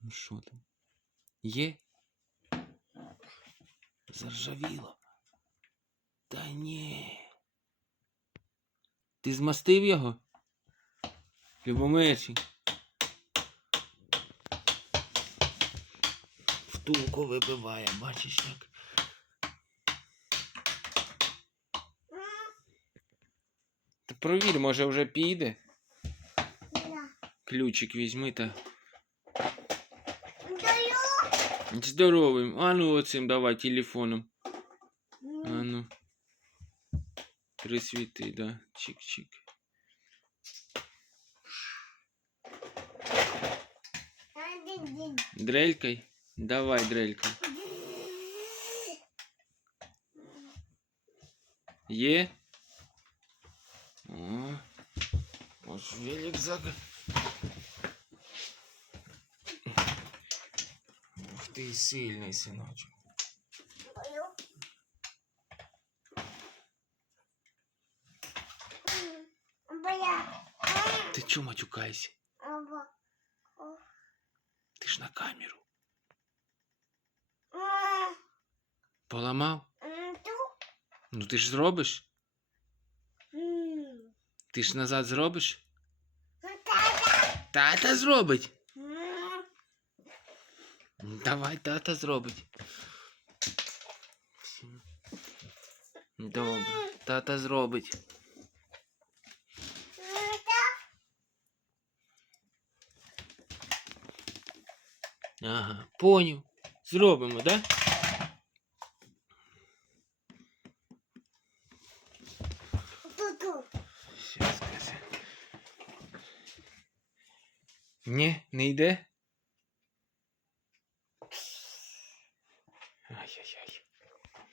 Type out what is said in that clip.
Ну що там? Є? Заржавіло. Та ні. Ти змастив його? Любомирчик. Втулку вибиває, бачиш як. провір, може вже піде. Ключик візьми та. Даю. Здоровим. А ну оцим давай телефоном. А ну. Присвіти, да. Чик-чик. Дрелькой? Давай, дрелькой. Є? О, ось велик заг... Ух ти, сильний синочок. Бля. Ти чого матюкайся? Ти ж на камеру. Поламав? Ну ти ж зробиш? Ти ж назад зробиш? Тата зробить. Давай, тата зробить. Добре, тата зробить. Ага, поняв. Зробимо, да? Ne? Neydi? Ay ay ay.